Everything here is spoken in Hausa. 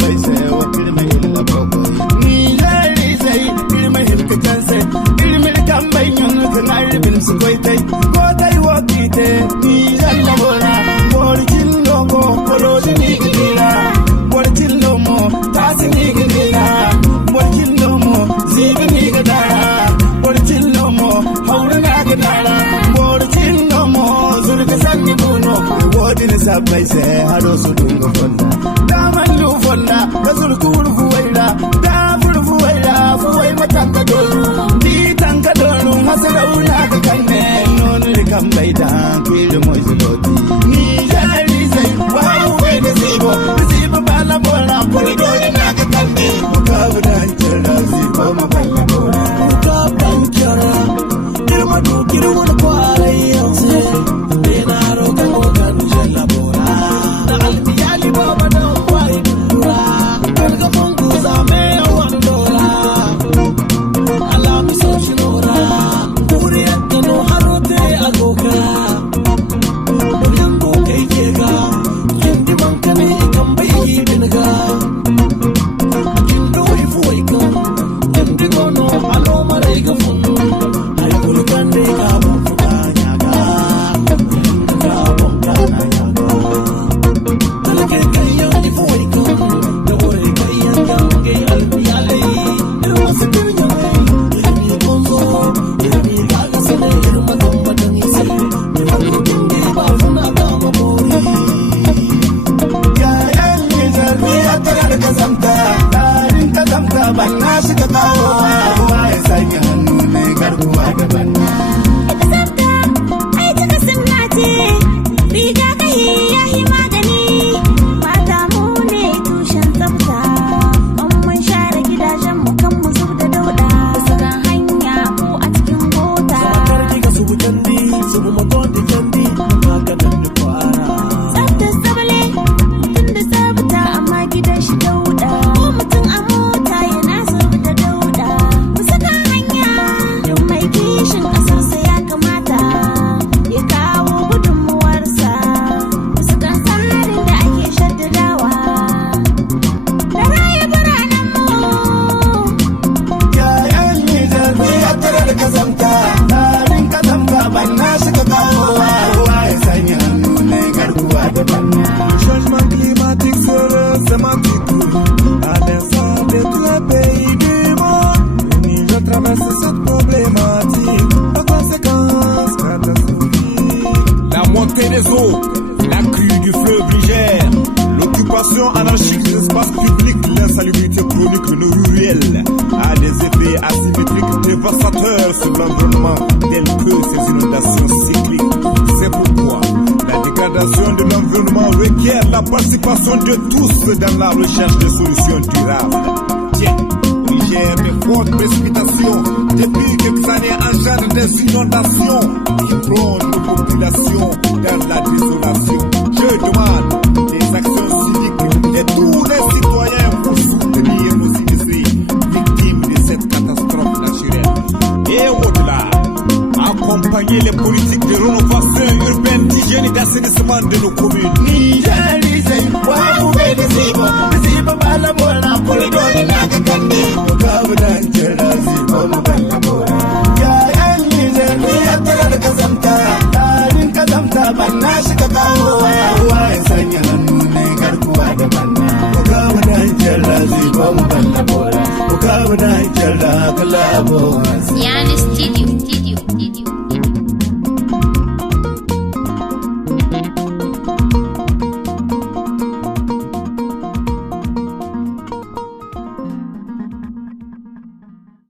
sabai sai wa kirma illa boko ni jari sai kirma hilka kan sai kirma kan bayin kan arbin su koi tai ko tai wakite ni jalla bora borkin logo kolodi ni gidira borkin lomo tasini gidira borkin lomo zibi ni gidara borkin lomo haura na gidara borkin lomo zurga sanni buno wodi ni sabai sai hado su dunga fonda daman lu fonda bazur kuru fuwaira da furu fuwaira fuwai matanga dolu di tanga dolu masarauna ka kanne nonu kan bai da kiri mo ziloti ni jari sai wow we de zibo bala bora polo na ka kanne ka budan jara zibo ma bala bora ka pankara irma du kirmo ko alayyanse ina ro kan ko kan jalla bora da albiyali baba da wai dura karga mungu zame wandora ala mi so shinora kuriyata no harote agoka yango kai kega kindi bankane kan bai binga kindo ifu ikan kindi gono alo mare ga funu ay kulkan de ka bon fukanya ga ka bon kana ya ga alake kayo ifu ikan da ore kayan gange albiyale irma sikinya irmi konzo irmi ga sene irma gamba dan isi irma kindi ba funa ga mabori ya yan ni zarbi atara da zamta tarin ka zamta ban na shiga kawo wa ya sanya hannu ne garkuwa da banna ita sabta ai cika sunna ce riga kai yahi magani mata mu ne tushen tsafta ban mun share gidajen mu kan mu zub da dauda su kan hanya ko a cikin gota sakar diga su butandi su mu maton da kandi haka da kwara tsafta sabale mutum da tsafta amma gidan shi dauda ko mutum a mota yana zub da dauda mu saka hanya duk mai kishin ƙasarsa ya kamata ya kawo gudunmuwarsa mu saka tsarin da ake shaddadawa da raya biranen mu ya yan ni zarbi atara da kazamta tarin ka zamta ban na shiga kawo wa ya sanya hannu ne garkuwa da banna changement climatique c'est sémantique à l'instant de tous les pays du monde je traverse cette problématique aux conséquences catastrophiques. La montée des eaux, la crue du fleuve Niger, l'occupation anarchique des espaces publics, l'insalubrité chronique de nos ruelles a des effets asymétriques dévastateurs sur l'environnement tels que ces inondations cycliques. C'est pourquoi la dégradation de l'environnement requiert la participation de tous dans la recherche de solutions durables. Tiens, Niger, de fortes précipitations depuis quelques années engendrent des inondations qui plongent nos populations dans la désolation. Je demande des actions civiques de tous les citoyens pour soutenir nos sinistrés, victimes de cette catastrophe naturelle. Et au-delà, accompagner les politiques de rénovation urbaine, d'hygiène et d'assainissement de nos communes. Nijari sai wa ube da zibo bala bora kulidoni na ka kande ka budan jira zibo mu bala bora ya yan Nijari atara da kazamta tarin kazamta ban na shiga kawo wa ya sanya hannu ne garkuwa da banna ka budan jira zibo mu bala bora ka budan jira kala bora Siani Studio